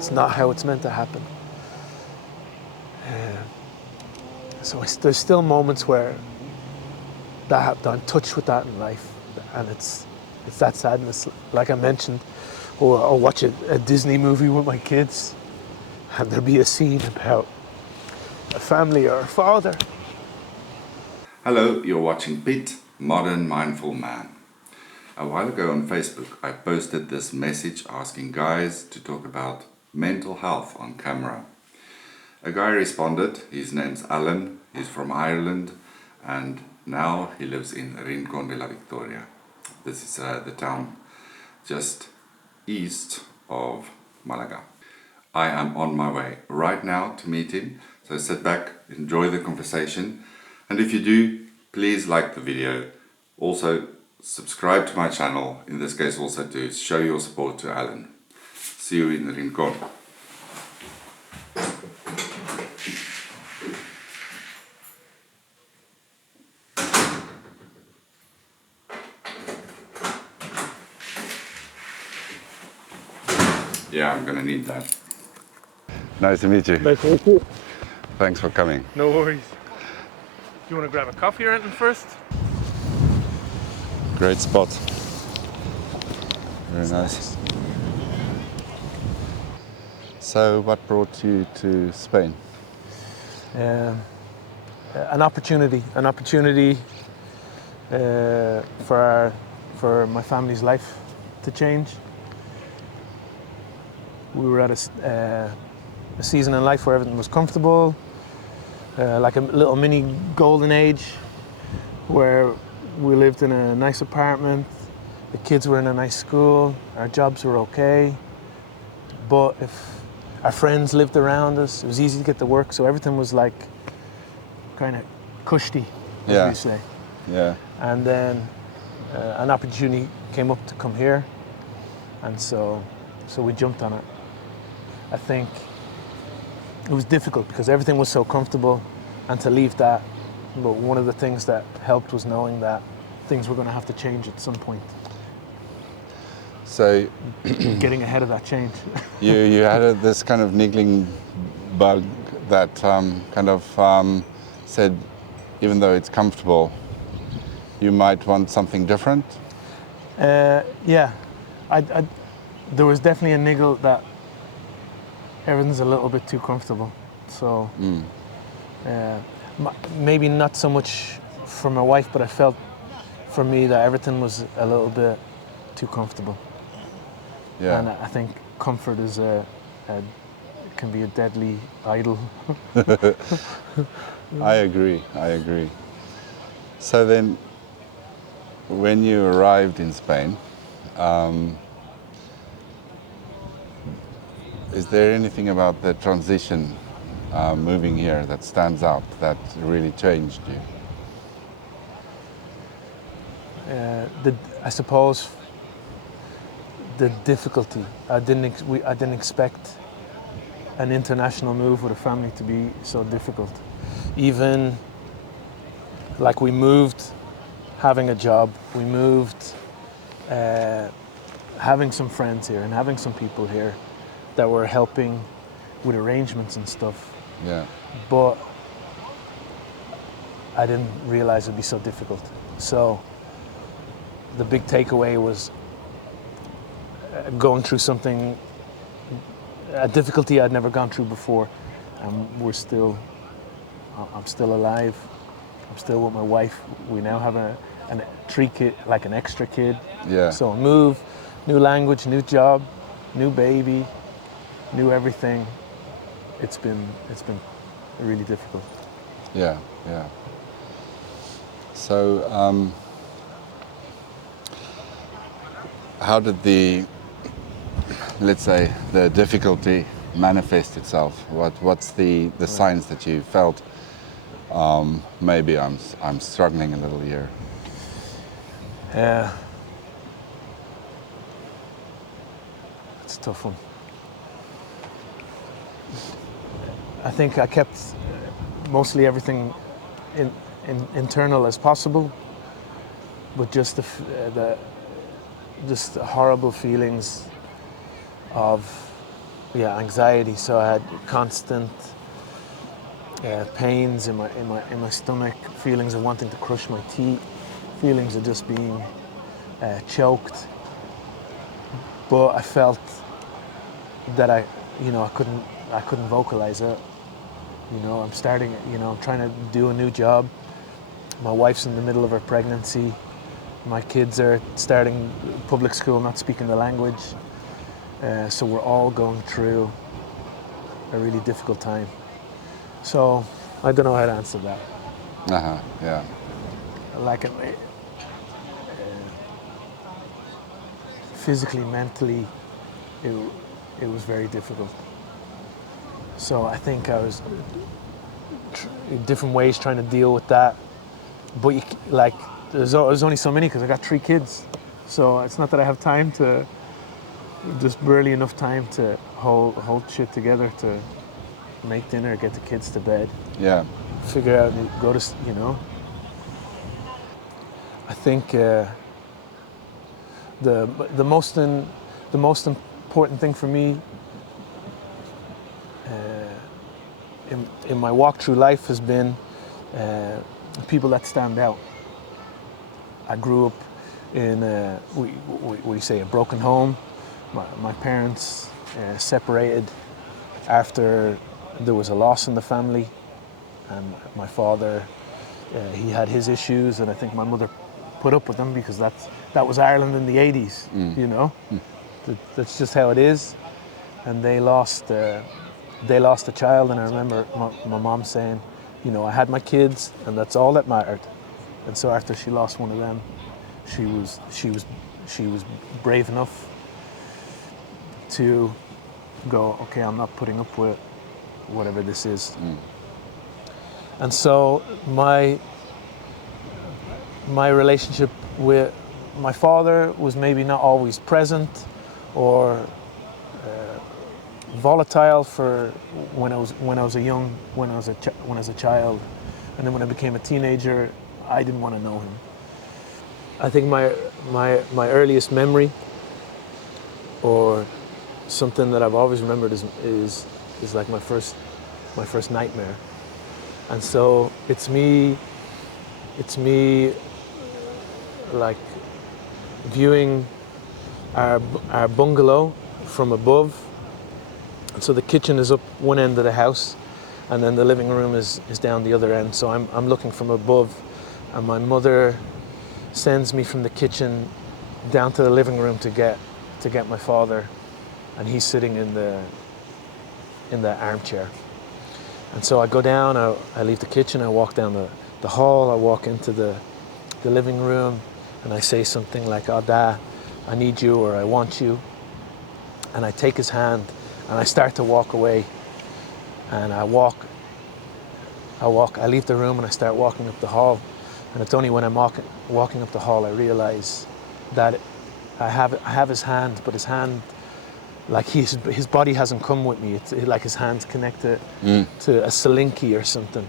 it's not how it's meant to happen. So there's still moments where I'm touched with that in life, and it's that sadness. Like I mentioned, or I'll watch a Disney movie with my kids, and there'll be a scene about a family or a father. Hello, you're watching Pete, Modern Mindful Man. A while ago on Facebook, I posted this message asking guys to talk about mental health on camera. A guy responded. His name's Alan, he's from Ireland, and now he lives in Rincón de la Victoria. This is the town just east of Malaga. I am on my way right now to meet him, so sit back, enjoy the conversation, and if you do, please like the video. Also, subscribe to my channel, in this case also to show your support to Alan. See you in Rincón. Yeah, I'm gonna need that. Nice to meet you. Nice to meet you. Thanks for coming. No worries. You want to grab a coffee or anything first? Great spot. Very nice. So, what brought you to Spain? An opportunity for my family's life to change. We were at a season in life where everything was comfortable, like a little mini golden age, where we lived in a nice apartment, the kids were in a nice school, our jobs were okay, but if our friends lived around us, it was easy to get to work, so everything was like kind of cushy, as we say. Yeah. And then an opportunity came up to come here, and so we jumped on it. I think it was difficult because everything was so comfortable, and to leave that, but one of the things that helped was knowing that things were going to have to change at some point. So, getting ahead of that change. you had this kind of niggling bug that said, even though it's comfortable, you might want something different? Yeah, there was definitely a niggle that everything's a little bit too comfortable. So maybe not so much for my wife, but I felt for me that everything was a little bit too comfortable. Yeah. And I think comfort is can be a deadly idol. I agree. So then, when you arrived in Spain, is there anything about the transition moving here that stands out, that really changed you? I suppose the difficulty. I didn't expect an international move with a family to be so difficult. Even like we moved having a job, we moved having some friends here and having some people here that were helping with arrangements and stuff. Yeah. But I didn't realize it'd be so difficult. So the big takeaway was going through something, a difficulty I'd never gone through before, and I'm still alive. I'm still with my wife. We now have three kids, like an extra kid. Yeah. So move, new language, new job, new baby, new everything. It's been really difficult. Yeah. So, how did let's say, the difficulty manifest itself? What's the signs that you felt? Maybe I'm struggling a little here. It's a tough one. I think I kept mostly everything internal as possible, but just the horrible feelings of yeah, anxiety. So I had constant pains in my stomach, feelings of wanting to crush my teeth, feelings of just being choked. But I felt that I couldn't vocalize it. I'm starting, I'm trying to do a new job. My wife's in the middle of her pregnancy. My kids are starting public school, not speaking the language. So we're all going through a really difficult time. So I don't know how to answer that. Yeah. Like physically, mentally, it, it was very difficult. So I think I was in different ways trying to deal with that. But there's only so many because I got 3 kids. So it's not that I have time to, just barely enough time to hold shit together, to make dinner, get the kids to bed, Yeah. figure out, go to, I think the most important thing for me in my walk through life has been people that stand out. I grew up in we say a broken home. My parents separated after there was a loss in the family, and my father he had his issues, and I think my mother put up with them because that was Ireland in the 80s. That's just how it is. And they lost a child, and I remember my mom saying, I had my kids, and that's all that mattered. And so after she lost one of them, she was brave enough to go, okay, I'm not putting up with whatever this is. And so my relationship with my father was maybe not always present or volatile for when I was a child, and then when I became a teenager, I didn't want to know him. I think my earliest memory, or something that I've always remembered, is like my first nightmare. And so it's me like viewing our bungalow from above. And so the kitchen is up one end of the house, and then the living room is down the other end. So I'm looking from above, and my mother sends me from the kitchen down to the living room to get my father, and he's sitting in the armchair. And so I go down, I leave the kitchen, I walk down the hall, I walk into the living room, and I say something like, "Oh, Dad, I need you," or "I want you." And I take his hand, and I start to walk away. And I leave the room, and I start walking up the hall. And it's only when I'm walking up the hall I realize that I have his hand, but his hand, like his body hasn't come with me. It's like his hand's connected to a slinky or something.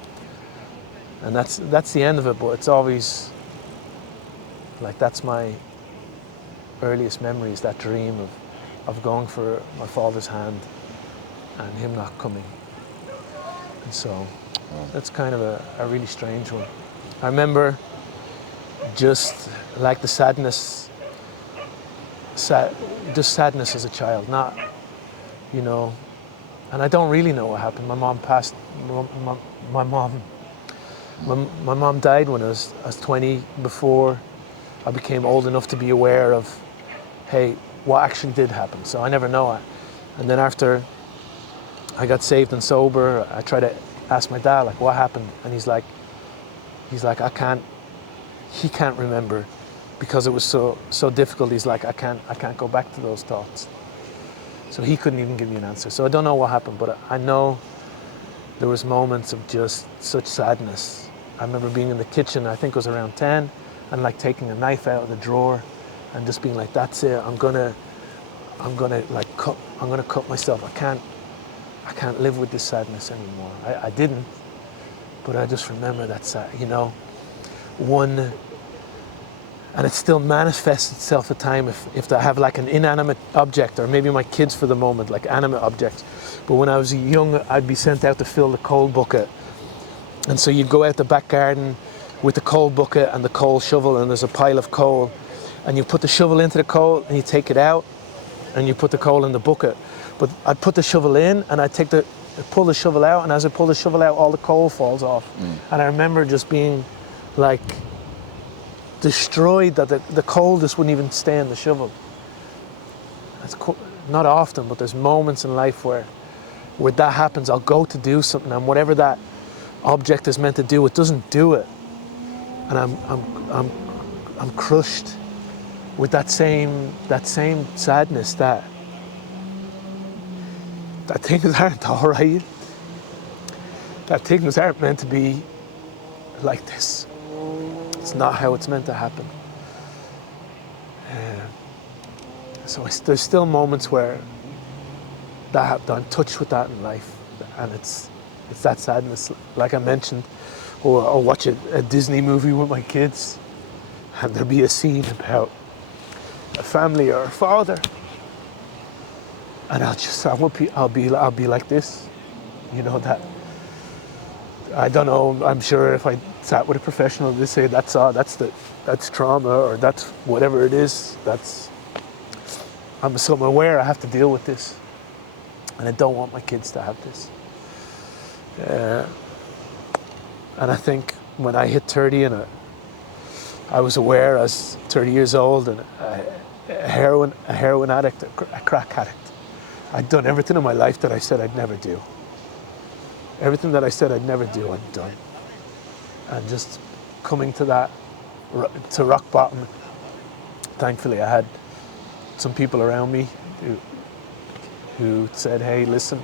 And that's the end of it, but it's always like, that's my earliest memories, that dream of going for my father's hand and him not coming. And so that's kind of a really strange one. I remember just like the sadness as a child, not, and I don't really know what happened. My mom passed, my mom died when I was 20, before I became old enough to be aware of, hey, what actually did happen. So I never know it. And then after I got saved and sober, I tried to ask my dad, like, what happened? And he's like, he can't remember, because it was so difficult. He's like, I can't go back to those thoughts. So he couldn't even give me an answer. So I don't know what happened, but I know there was moments of just such sadness. I remember being in the kitchen, I think it was around 10, and like taking a knife out of the drawer and just being like, that's it, I'm gonna cut myself. I can't live with this sadness anymore. I didn't, but I just remember that sad, one and it still manifests itself at time if I have like an inanimate object, or maybe my kids for the moment, like animate objects. But when I was young, I'd be sent out to fill the coal bucket. And so you'd go out the back garden with the coal bucket and the coal shovel, and there's a pile of coal, and you put the shovel into the coal and you take it out and you put the coal in the bucket. But I'd put the shovel in and I'd pull the shovel out, and as I pull the shovel out, all the coal falls off. And I remember just being like destroyed that the coal just wouldn't even stay in the shovel. It's not often, but there's moments in life where that happens. I'll go to do something, and whatever that object is meant to do, it doesn't do it, and I'm crushed with that same sadness that things aren't all right, that things aren't meant to be like this. It's not how it's meant to happen. So there's still moments where I'm touched with that in life, and it's that sadness, like I mentioned, or I'll watch a Disney movie with my kids, and there'll be a scene about a family or a father, and I'll be like this, you know, that I don't know. I'm sure if I sat with a professional, they say that's trauma, or that's whatever it is. I'm aware I have to deal with this, and I don't want my kids to have this. And I think when I hit 30, and I was aware as 30 years old, and a heroin addict, a crack addict. I'd done everything in my life that I said I'd never do. Everything that I said I'd never do, I'd done. And just coming to rock bottom, thankfully I had some people around me who said, hey, listen,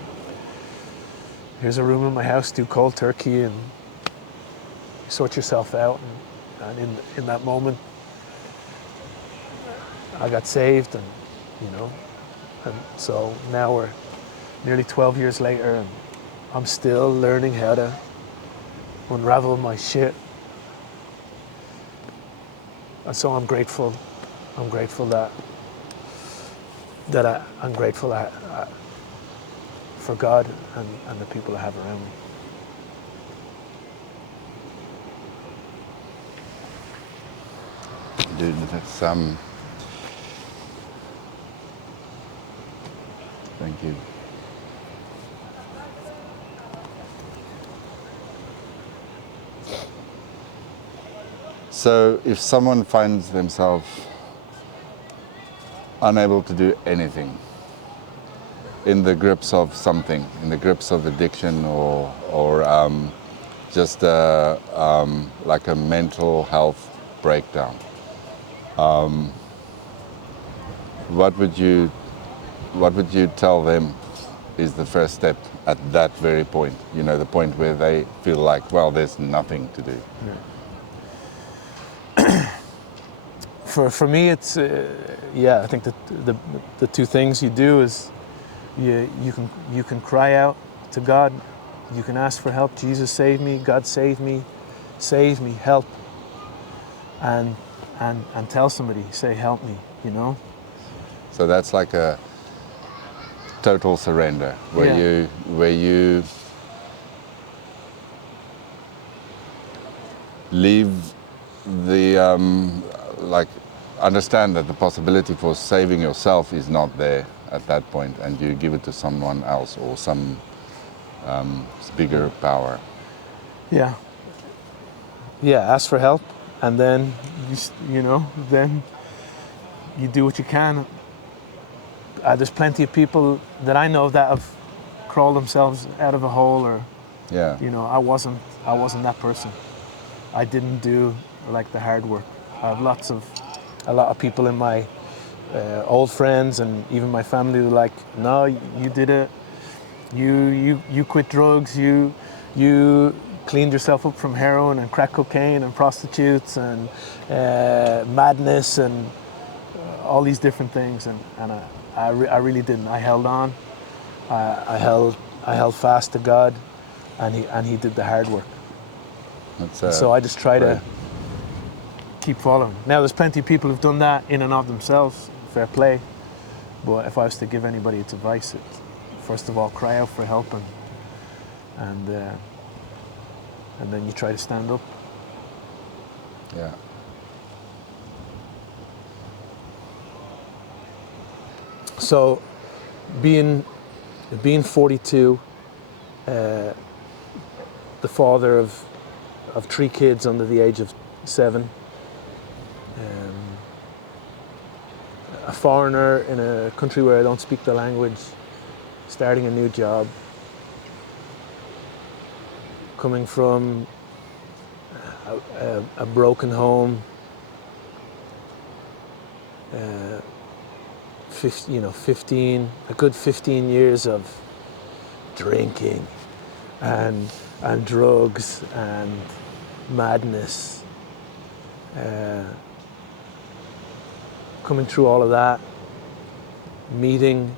here's a room in my house, do cold turkey and sort yourself out. And in that moment, I got saved, and and so now we're nearly 12 years later, and I'm still learning how to unravel my shit. And so I'm grateful for God and the people I have around me. Dude, that's thank you. So if someone finds themselves unable to do anything, in the grips of something, in the grips of addiction, or just like a mental health breakdown, what would you tell them is the first step at that very point? You know, the point where they feel like, well, there's nothing to do. Yeah. For me, it's I think that the two things you do is you can cry out to God, you can ask for help. Jesus, save me. God, save me, help, and tell somebody, say, help me. You know. So that's like a total surrender, where you leave the understand that the possibility for saving yourself is not there at that point, and you give it to someone else or some bigger power. Yeah, ask for help, and then then you do what you can. There's plenty of people that I know that have crawled themselves out of a hole, or I wasn't that person. I didn't do like the hard work. I have a lot of people in my old friends and even my family who are like, no, you did it. You quit drugs. You cleaned yourself up from heroin and crack cocaine and prostitutes and madness and all these different things. And I really didn't. I held on. I held fast to God, and he did the hard work. That's so I just try to keep following. Now, there's plenty of people who've done that in and of themselves, fair play. But if I was to give anybody its advice, it's, first of all, cry out for help, and then you try to stand up. Yeah. So, being 42, the father of 3 kids under the age of 7, a foreigner in a country where I don't speak the language, starting a new job, coming from a broken home, 15 years of drinking and drugs and madness. Coming through all of that, meeting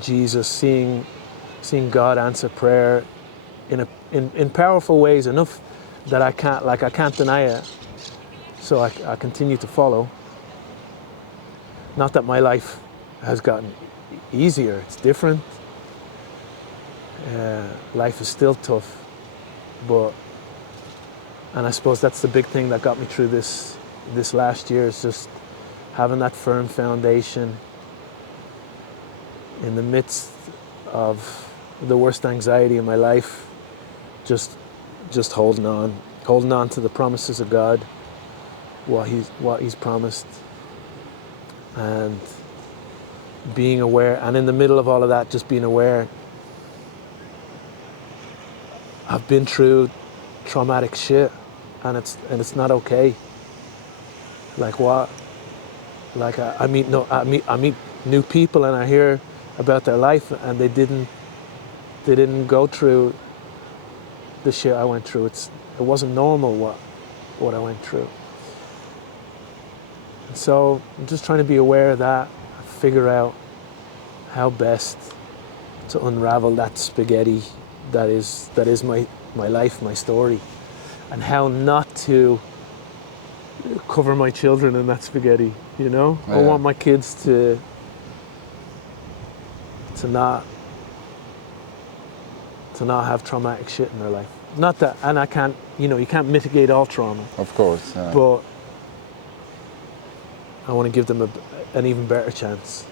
Jesus, seeing God answer prayer in powerful ways enough that I can't deny it. So I continue to follow. Not that my life has gotten easier; it's different. Life is still tough, and I suppose that's the big thing that got me through this last year, is just having that firm foundation in the midst of the worst anxiety in my life, just holding on to the promises of God, what he's promised, and being aware, and in the middle of all of that, just being aware I've been through traumatic shit, and it's not okay. Like what? Like I meet new people, and I hear about their life, and they didn't go through the shit I went through. It wasn't normal what I went through. And so I'm just trying to be aware of that, figure out how best to unravel that spaghetti that is my life, my story, and how not to cover my children in that spaghetti, you know? Yeah. I want my kids to not have traumatic shit in their life. Not that, and I can't, you can't mitigate all trauma. Of course. But I want to give them an even better chance.